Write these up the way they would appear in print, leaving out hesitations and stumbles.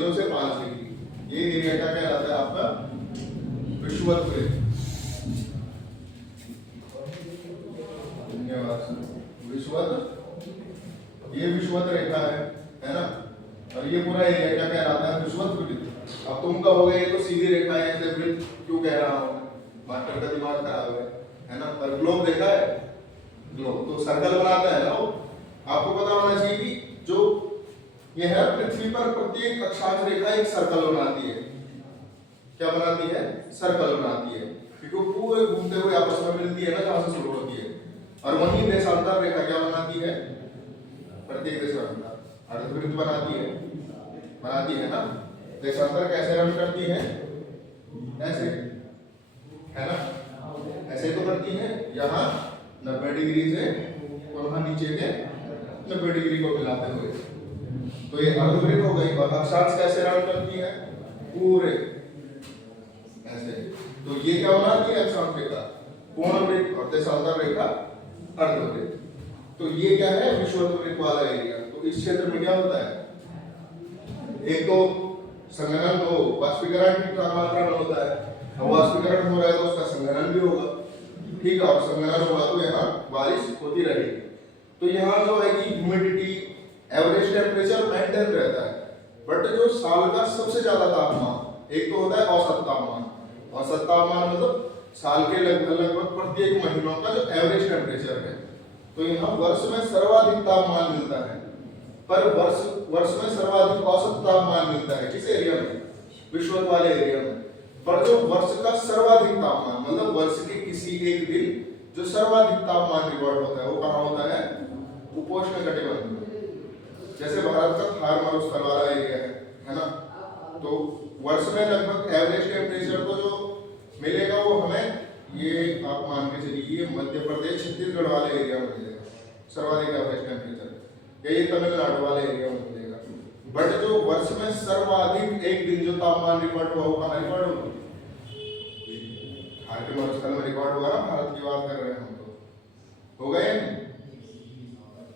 0 से 5 डिग्री, ये एरिया क्या कहलाता है आपका? विषुवत रेखा। विषुवत, ये विषुवत रेखा है ना? और ये पूरा एरिया क्या कहलाता है? विषुवत वृत्त। अब तुम कहोगे ये तो सीधी रेखा है, ऐसे वृत्त क्यों कह रहा हूं? मास्टर का दिमाग खराब है ना? पर ग्लोब देखा है? ग्लोब तो सर्कल बनाता है ना वो। आपको पता होना चाहिए कि जो ये है पृथ्वी पर प्रत्येक अक्षांश रेखा एक सर्कल बनाती है। क्या बनाती है? सर्कल बनाती है, क्योंकि पूरे घूमते हुए आपस में मिलती है ना जहां से शुरू होती है। और वहीं देशांतर रेखा क्या बनाती है? प्रत्येक देशांतर अर्धवृत्त बनाती है ना? देशांतर कैसे रन करती है? ऐसे, है ना? ऐसे तो करती है। यहाँ 90 डिग्री से और वहां नीचे के 90 डिग्री को मिलाते हुए, तो ये अर्धवृत्त हो गई। और अक्षांश कैसे रन करती है? पूरे ऐसे। तो ये क्या बनाती है? अक्षांश रेखा पूर्ण वृत्त और देशांतर रेखा अर्धवृत्त। तो ये क्या है? विषुवत वृत्त वाला एरिया। तो इस क्षेत्र में क्या होता है? एक तो संघनन हो, वाष्पीकरण की मात्रा में होता है। अब वाष्पीकरण हो रहा है तो उसका संघनन भी होगा, ठीक है? और संघनन होगा तो यहाँ बारिश होती रहेगी। तो यहाँ जो है कि ह्यूमिडिटी, एवरेज टेम्परेचर मेंटेन रहता है। बट जो साल का सबसे ज्यादा तापमान, एक तो होता है औसत तापमान। औसत तापमान मतलब साल के लगभग प्रत्येक महीनों का जो एवरेज टेम्परेचर है। तो यहाँ वर्ष में सर्वाधिक तापमान मिलता है, पर वर्ष में सर्वाधिक औसत तापमान मिलता है। किस एरिया में? विषुवत वाले एरिया में। पर जो वर्ष का सर्वाधिक तापमान मतलब वर्ष के किसी एक दिन जो सर्वाधिक तापमान रिकॉर्ड होता है वो कहाँ होता है? उपोष्ण कटिबंध। जैसे भारत का थार मरुस्थल वाला एरिया है ना? तो वर्ष में लगभग एवरेज टेम्परेचर तो जो मिलेगा वो हमें, ये आप मान के चलिए मध्य प्रदेश छत्तीसगढ़ वाले एरिया में मिलेगा सर्वाधिक एवरेज टेम्परेचर, यही तमिलनाडु वाले एरिया में मिलेगा। बट जो वर्ष में सर्वाधिक एक दिन जो तापमान रिकॉर्ड हुआ वो कहाँ रिकॉर्ड होगा? थार के मरुस्थल में रिकॉर्ड होगा ना? भारत की बात कर रहे हैं हम, तो होगा या नहीं?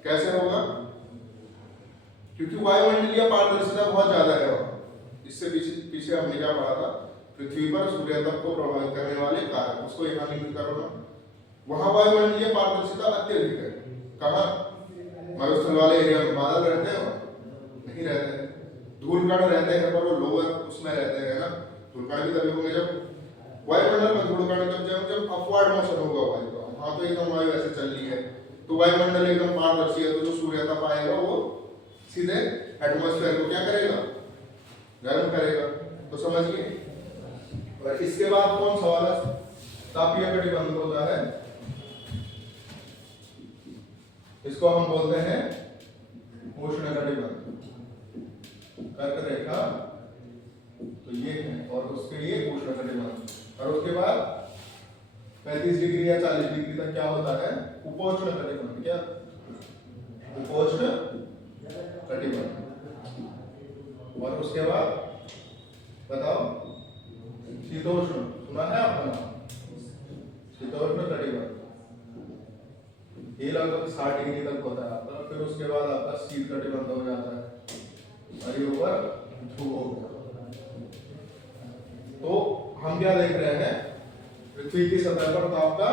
कैसे होगा? क्योंकि वायुमंडलीय पारदर्शिता बहुत ज्यादा है। इससे पीछे हमने क्या पढ़ा था? पृथ्वी पर सूर्यतप को प्रभावित करने वाले कारक, उसको यहाँ लिंक करो ना। वहां वायुमंडलीय पारदर्शिता अत्यधिक है। कहाँ? मरुस्थल वाले एरिया में बादल रहते हैं? नहीं रहते हैं। धूलकण रहते हैं पर वो लोअर उसमें रहते हैं ना। धूलकण भी तभी होंगे जब वायुमंडल में धूलकण जब अपवर्ड मोशन होगा वायु का। वहां तो एकदम वायु ऐसे चल रही है तो वायुमंडल एकदम पारदर्शी है, तो जो सूर्यतप आएगा वो सीधे एटमॉस्फेयर को क्या करेगा? गर्म करेगा। तो समझिए। और इसके बाद कौन सा वाला तापीय कटिबंध होता है? इसको हम बोलते हैं उष्ण कटिबंध। कर्क रेखा तो ये है, और उसके लिए उष्ण कटिबंध। और उसके बाद 35 डिग्री या 40 डिग्री तक क्या होता है? उपोष्ण कटिबंध। क्या? उपोष्ण कटिबंध। और उसके बाद बताओ, शीतोष्ण सुना है आपने? शीतोष्ण कटिबंध ये लगभग 60 डिग्री तक होता है आपका। फिर उसके बाद आपका शीत कटिबंध हो जाता है और ये ऊपर ध्रुव हो गया। तो हम क्या देख रहे हैं? पृथ्वी की सतह पर ताप का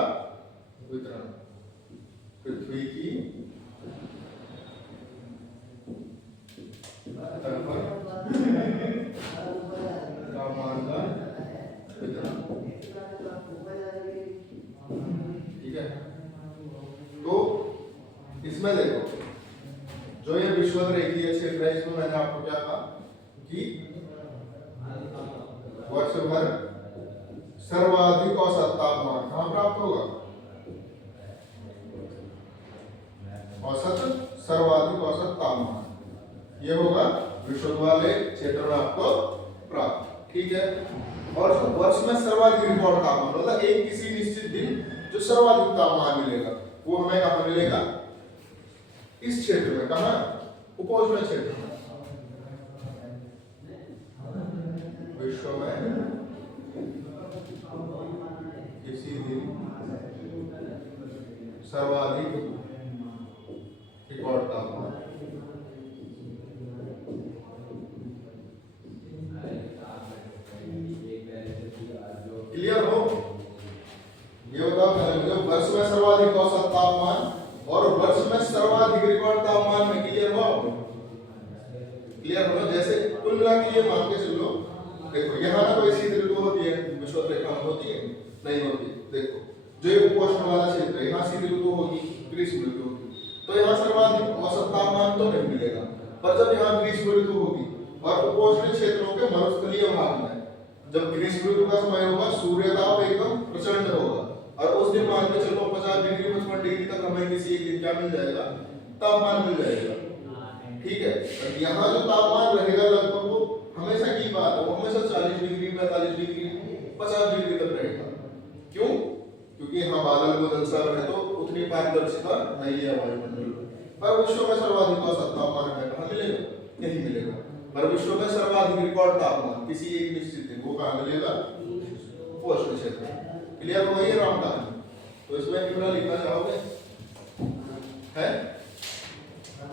वितरण। पृथ्वी की सतह पर तापमान का वितरण, ठीक है? तो इसमें देखो जो ये विषुवत रेखीय क्षेत्र है, इसमें मैंने आपको क्या कहा कि वर्ष भर सर्वाधिक औसत तापमान कहां प्राप्त होगा? औसत सर्वाधिक औसत तापमान ये होगा विषुवत वाले क्षेत्र में आपको प्राप्त, ठीक है? और वर्ष में सर्वाधिक रिकॉर्ड तापमान मतलब एक किसी निश्चित दिन जो सर्वाधिक तापमान मिलेगा वो हमें कहां मिलेगा? इस क्षेत्र में। कहां? उपोष्ण क्षेत्र में। विश्व में किसी दिन सर्वाधिक रिकॉर्ड तापमान क्लियर हो ना? जैसे कुल मिला के ये मान के चलो, देखो यहाँ ना कोई सीधी ऋतु होती है, विषुवत रेखा में होती है? नहीं होती। देखो जो ये उपोष्ण वाला क्षेत्र है, यहाँ सीधी ऋतु होगी, ग्रीष्म ऋतु होगी, तो यहाँ सर्वाधिक औसत तापमान तो नहीं मिलेगा। पर जब यहाँ ग्रीष्म ऋतु होगी और उपोष्ण क्षेत्रों के मरुस्थलीय भाग में जब ग्रीष्म ऋतु का समय होगा, सूर्य ताप एकदम प्रचंड होगा, और उस दिन मान के चलो 50 डिग्री 55 डिग्री तक हमें किसी एक दिन क्या मिल जाएगा, तापमान मिल जाएगा। ठीक है, और यहाँ जो तापमान रहेगा लगभग वो हमेशा की बात है, वो हमेशा 40 डिग्री 45 डिग्री 50 डिग्री तक रहेगा। क्यों? क्योंकि यहाँ बादल बादल सब है, तो उतनी पारदर्शिता नहीं है वायुमंडल में। पर विश्व में सर्वाधिक औसत तापमान हमें कहाँ मिलेगा? नहीं मिलेगा। पर विश्व में सर्वाधिक रिकॉर्ड तापमान किसी एक निश्चित दिन वो कहाँ मिलेगा? उपोष्ण क्षेत्र। क्लियर हो गई राम कहानी? तो इसमें इमला लिखना चाहोगे? है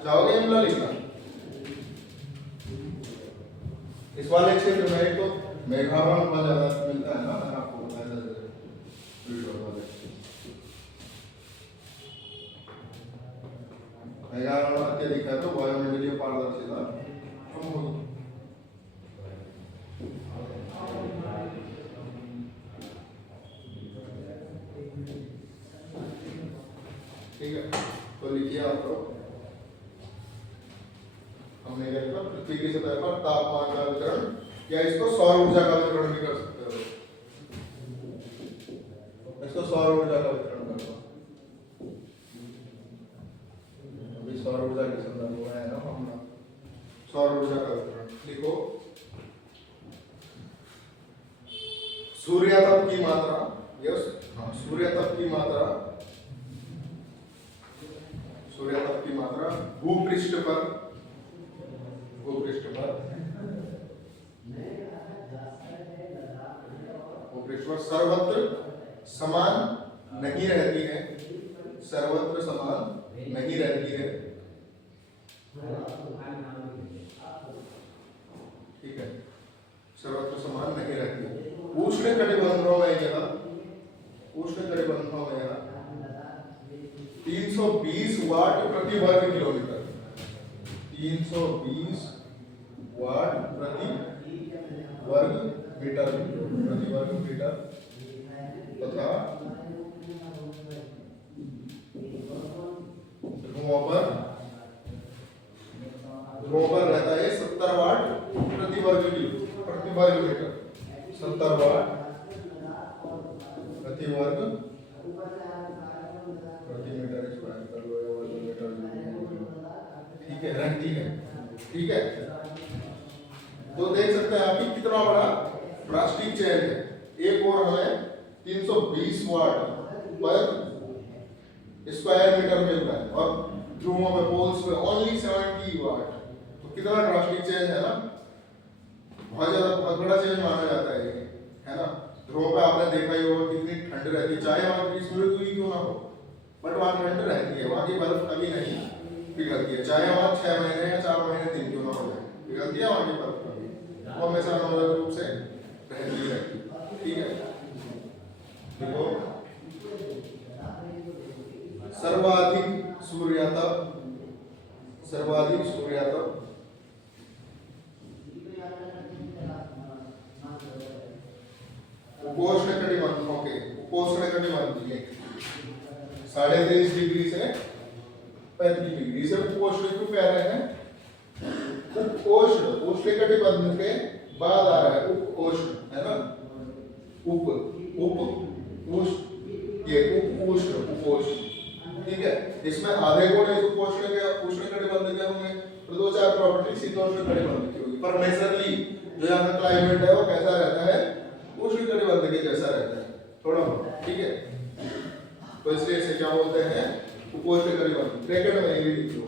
चाहोगे इमला लिखना? इस वाले क्षेत्र में तो मेघावन का ज्यादा मिलता है ना, आपको बताया मेघावन अत्यधिक है तो वायुमंडलीय पारदर्शिता कम होगी। ठीक है, तो लिखिए आपको, हमने लिखा पृथ्वी की सतह पर तापमान का वितरण, या इसको सौर ऊर्जा का वितरण भी कर सकते हो, इसको सौर ऊर्जा का वितरण करना। अभी सौर ऊर्जा के संदर्भ में है ना मामला, सौर ऊर्जा का वितरण लिखो। सूर्य तप की मात्रा, यस हाँ, सूर्य तप की मात्रा, सूर्य तप की मात्रा भूपृष्ठ पर सर्वत्र समान नहीं रहती है, सर्वत्र समान नहीं रहती है। ठीक है, सर्वत्र समान नहीं रहती है। उष्ण कटिबंधों में यह 320 वाट प्रति वर्ग किलोमीटर, 320 वाट प्रति वर्ग मीटर, प्रति वर्ग मीटर, तथा ध्रुवों पर रहता है 70 वाट प्रति वर्ग मीटर, 70 वाट प्रति वर्ग प्रति मीटर स्क्वायर कर लो या वर्ग मीटर। ठीक है, रहती है। ठीक है, तो देख सकते हैं आप कितना बड़ा प्लास्टिक चेन है। एक और हमें 320 वाट पर स्क्वायर मीटर मिल रहा है, और ध्रुवों में पोल्स पे ओनली 70 वाट। तो कितना ड्रास्टिक चेंज है ना, बहुत बड़ा चेंज माना जाता है ये, है ना। ध्रुवों पे आपने देखा ही होगा कितनी ठंड रहती है, चाहे वहाँ ग्रीष्म ऋतु ही क्यों ना हो, बट वहाँ ठंड रहती है, वहाँ की बर्फ कभी नहीं पिघलती है, चाहे वहाँ 6 महीने या 4 महीने दिन क्यों ना हो जाए, पिघलती है वहाँ की बर्फ कभी, वो हमेशा नॉर्मल रूप से रहती है। ठीक है, देखो सर्वाधिक सूर्यातप उपोष्ण कटिबंध के 23.5 डिग्री से 35 डिग्री से उपोष्ण क्यों कह रहे हैं? उपोष्ण कटिबंध के बाद आ रहा है उपोष्ण, है ना। उपोष्ण, ठीक है। इसमें आधे गुण इस उपोष्ण के उष्ण कटिबंध के होंगे, तो 2-4 प्रॉपर्टी शीतोष्ण कटिबंध की होगी, पर मेजरली जो यहाँ का क्लाइमेट है वो कैसा रहता है? उष्ण कटिबंध के जैसा रहता है थोड़ा बहुत। ठीक है, तो इसलिए इसे क्या बोलते हैं? उपोष्ण कटिबंध। ब्रैकेट में ये लिख लो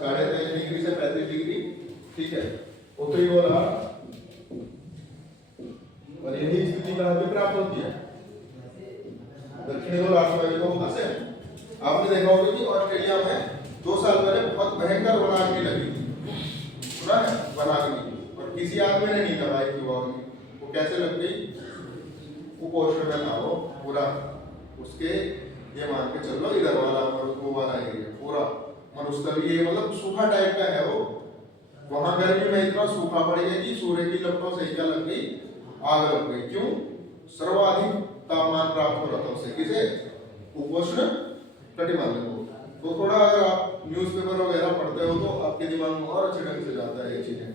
23.5 डिग्री से 35 डिग्री। ठीक है, उत्तरी गोला, और यही स्थिति कहाँ पे प्राप्त होती है? दक्षिणी गोलार्ध में। तो वहां से आपने देखा होगा कि ऑस्ट्रेलिया में 2 साल पहले बहुत भयंकर वनाग्नि लगी थी, सुना है वनाग्नि, और किसी आदमी ने नहीं दबाई थी वो कैसे लग गई? कुपोषण में था वो पूरा, उसके ये मान के चल लो इधर वाला वो वाला एरिया पूरा मरुस्थलीय, मतलब सूखा टाइप का है वो, वहां गर्मी में इतना सूखा पड़ गया कि सूर्य की लपटों से क्या लग गई, आग लग गई। क्यों? सर्वाधिक तापमान प्राप्त हो रहा था उसे, किसे? उपोष्ण कटिबंध को। तो थोड़ा अगर आप न्यूज़पेपर वगैरह पढ़ते हो तो आपके दिमाग में और अच्छे ढंग से जाता है ये चीजें,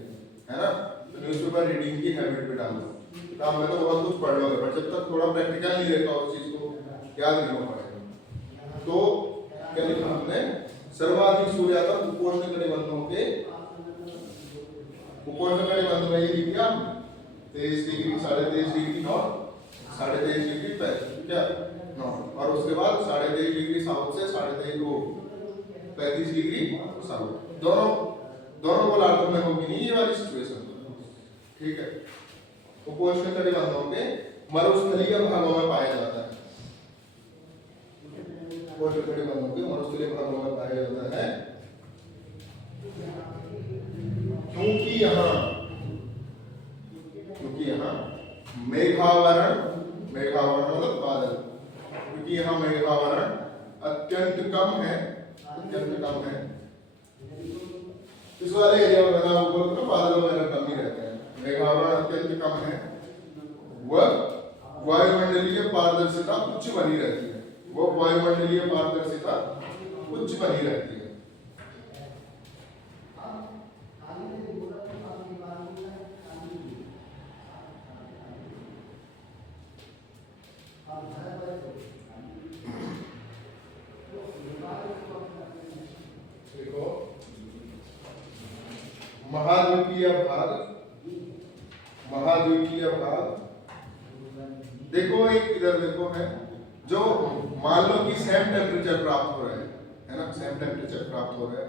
है ना। तो न्यूज़पेपर रीडिंग की हैबिट भी डालो। किताब में तो बहुत कुछ पढ़ लोगे, पर जब तक थोड़ा प्रैक्टिकल नहीं देखा उस चीज को याद नहीं हो पाएगा। तो क्या लिखा हमने? सर्वाधिक सूर्यातप उपोष्ण कटिबंधों के, उपोष्ण कटिबंध में ये लिख दिया 23 डिग्री, 23.5 डिग्री नॉर्थ, 23.5 डिग्री क्या नॉर्थ, और उसके बाद 23.5 डिग्री साउथ से 35 डिग्री साउथ। दोनों गोलार्धों में होगी नहीं ये वाली सिचुएशन, ठीक है। उपोष्ण कटिबंधों के मरुस्थलीय भागों में पाया जाता है, उपोष्ण कटिबंधों के मरुस्थलीय भागों में पाया जाता है, क्योंकि यहाँ मेघावरण मतलब बादल, क्योंकि यहाँ मेघावरण अत्यंत कम है। इस वाले एरिया में बना ऊपर तो बादल वगैरह कम ही रहते हैं, मेघावरण अत्यंत कम है। वह वायुमंडलीय पारदर्शिता उच्च बनी रहती है, देखो महाद्वीपीय भाग देखो, एक इधर देखो है, जो मान लो कि सेम टेम्परेचर प्राप्त हो रहा है ना, सेम टेम्परेचर प्राप्त हो रहा है।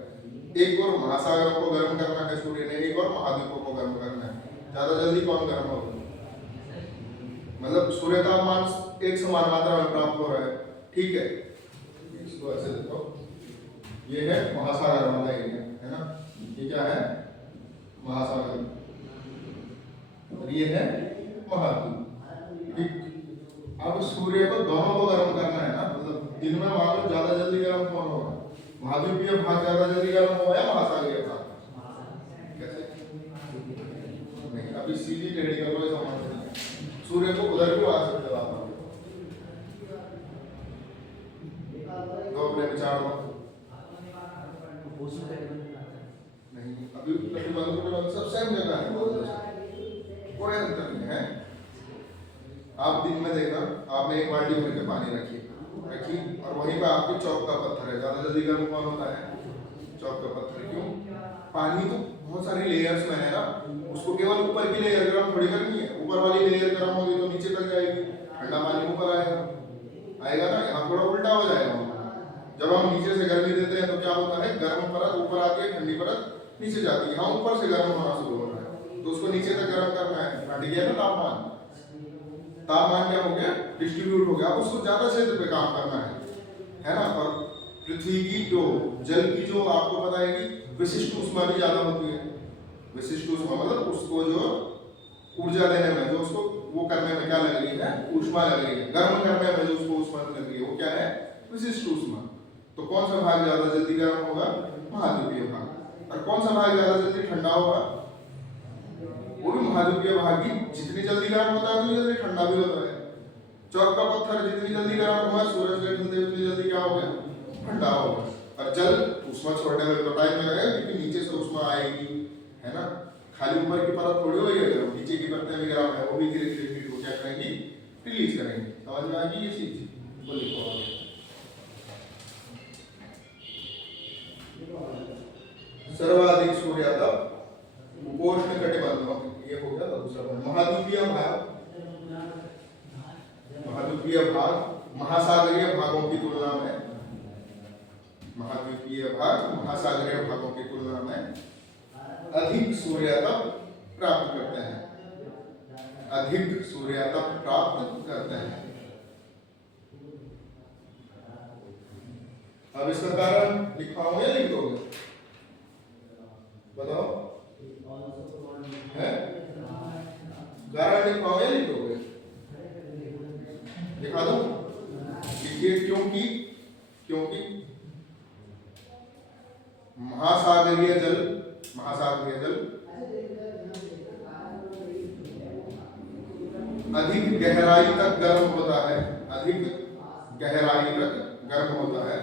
एक और महासागरों को गर्म करना है सूर्य ने, एक और महाद्वीपों को गर्म करना है। ज्यादा जल्दी कौन गर्म होगा? मतलब सूर्य तापमान एक समान मात्रा में प्राप्त हो रहा है, ठीक है। इसको ऐसे देखो, ये है महासागर वाला एरिया, है ना। ये क्या है? महासागर, और ये है महाद्वीप, ठीक। अब सूर्य को दोनों को गर्म करना है ना, मतलब दिन में मान लो ज्यादा जल्दी गर्म कौन होगा? महाद्वीपीय भाग ज्यादा जल्दी गर्म होगा या महासागरीय भाग? कैसे? नहीं, अभी सीधी टेढ़ी कर लो, ऐसा मान लो सूर्य को उधर क्यों आ सकते हो आप? दो अपने विचार दो। नहीं, अभी कटिबंध सब सेम जगह है, कोई अंतर नहीं है। आप दिन में देखना, आपने एक बाल्टी भर के पानी रखी और वहीं पर आपके चौक का पत्थर है, ज्यादा जल्दी गर्म कौन होता है? चौक का पत्थर। क्यों? पानी तो बहुत सारी लेयर्स में है ना, उसको केवल ऊपर की लेयर गर्म थोड़ी करनी है। ऊपर वाली लेयर गर्म होगी तो नीचे तक जाएगी, ठंडा पानी ऊपर आएगा ना। यहाँ थोड़ा उल्टा हो जाएगा, जब हम नीचे से गर्मी देते हैं तो क्या होता है? गर्म परत ऊपर आती है, ठंडी परत नीचे जाती है। यहाँ ऊपर से गर्म होना शुरू हो रहा है तो उसको नीचे तक गर्म करना है, घट गया ना तापमान क्या हो गया? डिस्ट्रीब्यूट हो गया। अब उसको ज्यादा क्षेत्र पे काम करना है ना। और पृथ्वी की जो जल की जो आपको पता है कि विशिष्ट ऊष्मा भी ज्यादा होती है। विशिष्ट ऊष्मा मतलब उसको जो ऊर्जा देने में, जो उसको वो करने में क्या लग रही है? ऊष्मा लग रही है। गर्म करने में जो उसको ऊष्मा लग रही है वो क्या है? विशिष्ट ऊष्मा। तो कौन सा भाग ज्यादा जल्दी गर्म होगा? महाद्वीपीय भाग। और कौन सा भाग ज्यादा जल्दी ठंडा होगा? वो भी महाद्वीपीय भाग ही जितनी जल्दी गर्म होता है उतनी जल्दी ठंडा भी होता है। चौक का पत्थर जितनी जल्दी गर्म हुआ, सूरज के ढलते उतनी जल्दी क्या हो गया? ठंडा हो गया। और जल ऊष्मा छोड़ने में तो टाइम लगेगा, क्योंकि नीचे से ऊष्मा आएगी, है ना। खाली ऊपर की परत थोड़ी होगी, अगर नीचे की परतें भी गर्म है वो भी धीरे धीरे हीट को क्या करेंगी? रिलीज करेंगे। समझ में आएगी ये चीज? वो लिखो सर्वाधिक सूर्यातप उपोष्ण कटिबंधों, ये हो गया दूसरा। महाद्वीपीय भाग महासागरीय भागों की तुलना में, महाद्वीपीय भाग महासागरीय भागों की तुलना में अधिक सूर्यातप प्राप्त करते हैं, अब इसका कारण लिखवाऊं या लिख दोगे? बताओ, है? कारण लिखवाऊं या लिख दोगे? लिखा दो, लिखिए। क्योंकि महासागरीय गया जल अधिक गहराई तक गर्म होता है, अधिक गहराई तक गर्म होता है।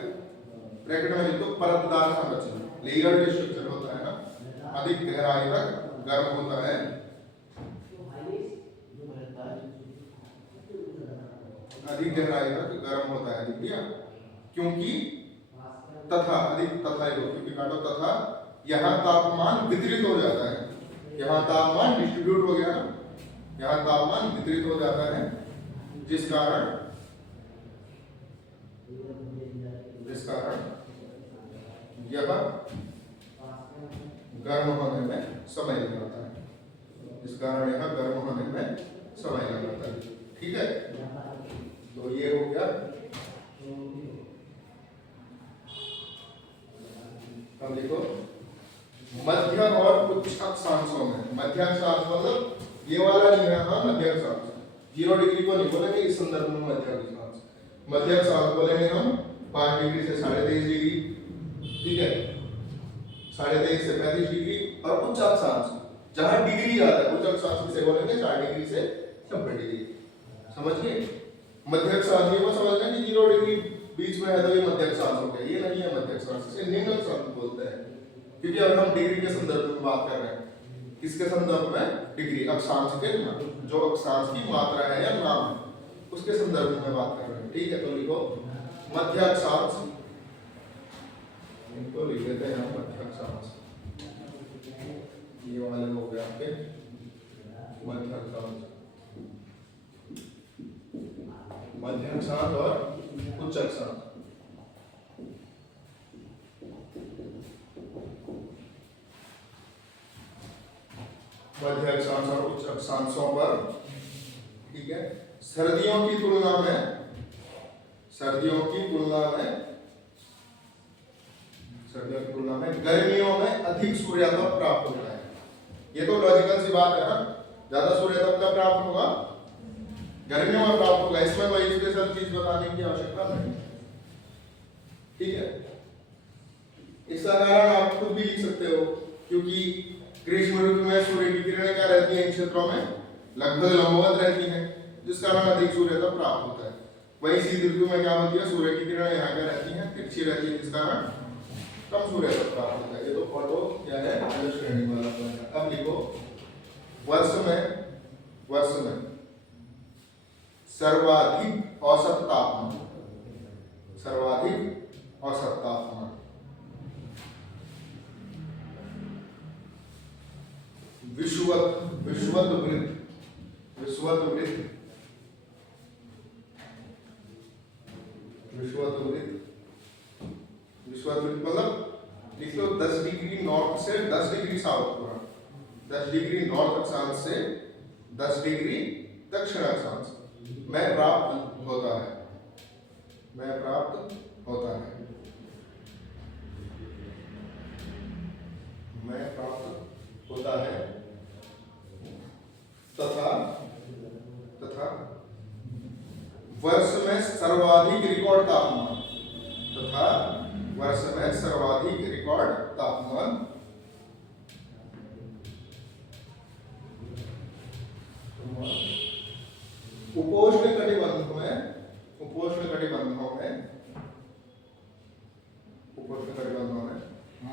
ब्रैकेट में लिख दो परतदार संरचना, लेयर्ड स्ट्रक्चर होता है ना, अधिक गहराई तक गर्म होता है, अधिक गहराई तक गर्म होता है। लिख दिया। क्योंकि तथा, अधिक तथा क्योंकि काटो, तथा यहाँ तापमान वितरित हो जाता है, यहाँ तापमान डिस्ट्रीब्यूट हो गया ना, यहाँ तापमान वितरित हो जाता है, जिस कारण यह गर्म होने में समय लगाता है, इस कारण यह गर्म होने में समय लगाता है। ठीक है, तो ये हो गया। अब देखो मध्य और उच्च अक्षांशों में, मध्य अक्षांश मतलब ये वाला नहीं है, हाँ मध्य अक्षांश, 0 डिग्री को नहीं बोलेंगे इस संदर्भ में मध्य अक्षांश। मध्य अक्षांश बोलेंगे हम 5 डिग्री से 23.5 डिग्री, ठीक है, 23.5 से 35 डिग्री। और उच्च अक्षांश जहां डिग्री आता है, उच्च अक्षांश किसे बोलेंगे 4 डिग्री से 90 डिग्री। समझिए, मध्य अक्षांश ये वो समझना कि 0 डिग्री बीच में है तो ये मध्य अक्षांश हो गया, ये नहीं है मध्य अक्षांश, इसे निम्न अक्षांश बोलते हैं। क्योंकि अब हम डिग्री के संदर्भ में बात कर रहे हैं, किसके संदर्भ में, डिग्री, अक्षांश के, जो अक्षांश की मात्रा है या नाम है उसके संदर्भ में बात कर रहे हैं। ठीक है, तो लिखो मध्य अक्षांश, इनको लिख लेते हैं मध्य अक्षांश, ये वाले हो गए आपके मध्य अक्षांश, मध्य अक्षांश और उच्च अक्षांश। मध्य अक्षांश और उच्च अक्षांशों पर, ठीक है, सर्दियों की तुलना में, सर्दियों की तुलना में गर्मियों में अधिक सूर्यातप प्राप्त होता है। ये तो लॉजिकल सी बात है ना, ज्यादा सूर्यातप का प्राप्त होगा गर्मियों में प्राप्त होगा, इसमें कोई स्पेशल चीज बताने की आवश्यकता नहीं। ठीक है, इसका कारण आप खुद भी लिख सकते हो, क्योंकि ग्रीष्म ऋतु में सूर्य की किरणें क्या रहती हैं इन क्षेत्रों में, लगभग लंबवत रहती हैं, जिस कारण अधिक सूर्यातप प्राप्त होता है। वही शीत ऋतु में क्या होती है, सूर्य की किरणें यहाँ क्या रहती हैं, तिरछी रहती है, जिस कारण कम सूर्यातप प्राप्त होता है। ये तो फोटो क्या है, अंडरस्टैंडिंग वाला पॉइंट है। अब लिखो वर्ष में सर्वाधिक औसत तापमान, सर्वाधिक औसत तापमान, विषुवत वृत्त मतलब लिख लो 10 डिग्री नॉर्थ से 10 डिग्री साउथ, पूरा 10 डिग्री नॉर्थ अक्षांश से 10 डिग्री दक्षिण अक्षांश में प्राप्त होता है, तथा वर्ष में सर्वाधिक रिकॉर्ड तापमान, उपोष्ण कटिबंधों में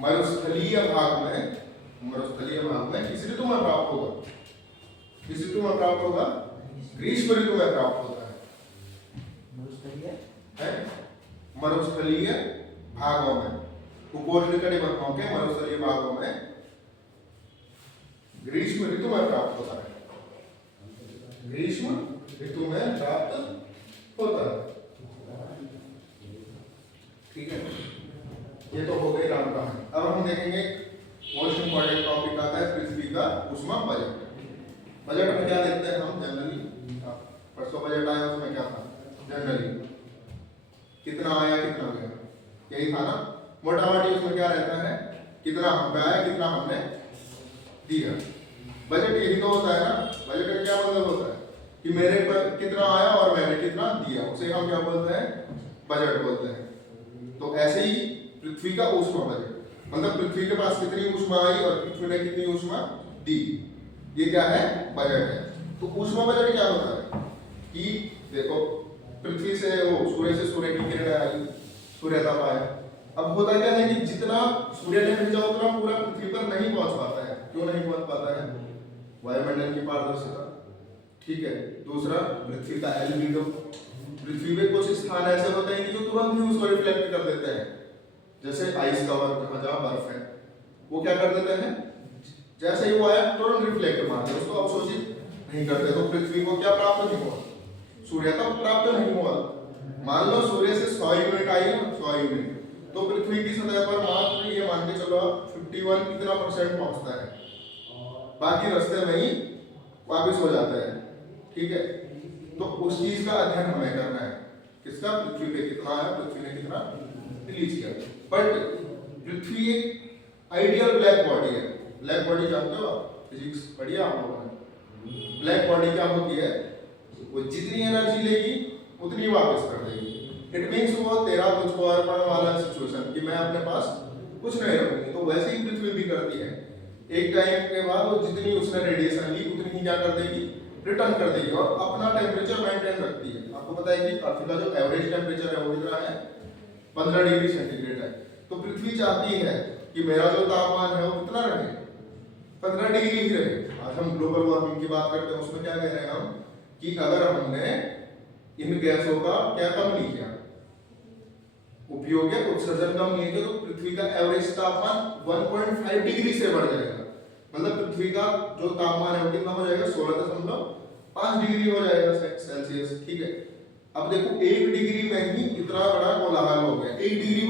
मरुस्थलीय भाग में किस ऋतु में प्राप्त होगा, ग्रीष्म ऋतु में प्राप्त होता है, मरुस्थलीय भागों में, उपोष्ण कटिबंधों के मरुस्थलीय भागों में ग्रीष्म ऋतु में प्राप्त होता है, ग्रीष्म ऋतु में प्राप्त होता है। ठीक है, ये तो हो गई राम कहानी। अब हम देखेंगे मोस्ट इंपॉर्टेंट टॉपिक आता है पृथ्वी का ऊष्मा बजट। बजट में क्या देखते हैं हम जनरली, परसों बजट आया उसमें क्या था, जनरली कितना आया कितना गया, यही था ना। मोटा मोटी उसमें क्या रहता है, कितना हम पे आया कितना हमने दिया। बजट यही तो होता है ना। बजट का क्या मतलब होता है कि मेरे पर कितना आया और मैंने कितना दिया, उसे हम क्या बोलते हैं, बजट बोलते हैं। तो ऐसे ही पृथ्वी का ऊष्मा बजट, मतलब पृथ्वी के पास कितनी ऊष्मा आई और पृथ्वी ने कितनी ऊष्मा दी, ये क्या है, बजट है। तो ऊष्मा बजट क्या होता है कि देखो पृथ्वी से वो सूर्य से सूर्य की किरणें आई, सूर्य ताप आया। अब होता क्या है कि जितना सूर्य ने भेजा उतना पूरा पृथ्वी पर नहीं पहुंच पाता है। क्यों नहीं पहुंच पाता है? वायुमंडल की पारदर्शिता, ठीक है। दूसरा पृथ्वी का एल्बिडो, पृथ्वी पे कुछ स्थान ऐसे होते हैं कि जो तुरंत ही उसको रिफ्लेक्ट कर देते हैं, जैसे आइस कवर जहाँ बर्फ है, वो क्या कर देते हैं, जैसे ही वो आया तुरंत रिफ्लेक्ट मारते हैं, उसको अवशोषित नहीं करते। तो पृथ्वी को क्या प्राप्त नहीं हुआ, सूर्य तक प्राप्त नहीं हुआ। मान लो सूर्य से 100 यूनिट आई है, 100 यूनिट, तो पृथ्वी की सतह पर मात्र ये मान के चलो आप 51 कितना % पहुंचता है, बाकी रास्ते में ही वापस हो जाता है, ठीक है। तो उस चीज का अध्ययन हमें करना है, किसका, पृथ्वी पे कितना है, पृथ्वी ने कितना रिलीज किया। बट पृथ्वी एक आइडियल ब्लैक बॉडी है। ब्लैक बॉडी जानते हो आप, फिजिक्स पढ़ी आप लोगों ने। ब्लैक बॉडी क्या होती है, वो जितनी एनर्जी लेगी उतनी वापस कर देगी। इट मींस वो तेरा तुझको अर्पण वाला सिचुएशन कि मैं अपने पास कुछ नहीं रखूंगी, तो वैसे ही पृथ्वी भी करती है। एक टाइम के बाद वो जितनी उसने रेडिएशन ली उतनी ही क्या कर देगी, रिटर्न कर देगी और अपना टेम्परेचर मेंटेन रखती है। आपको पता है कि पृथ्वी का जो एवरेज टेम्परेचर है वो कितना है, 15 डिग्री सेंटीग्रेड है। तो पृथ्वी चाहती है कि मेरा जो तापमान है वो कितना रहे, 15 डिग्री ही रहे। आज हम ग्लोबल वार्मिंग की बात करते हैं, उसमें क्या कह रहे हैं हम कि अगर हमने इन गैसों का क्या कम नहीं किया, उपयोग या उत्सर्जन कम नहीं किया, तो पृथ्वी का एवरेज तापमान 1.5 डिग्री से बढ़ जाएगा। मतलब पृथ्वी का जो तापमान है वो कितना हो जाएगा, 16.5 डिग्री हो जाएगा सेल्सियस, ठीक है। अब देखो 1 डिग्री में ही इतना बड़ा कोलाहल हो गया, 1 डिग्री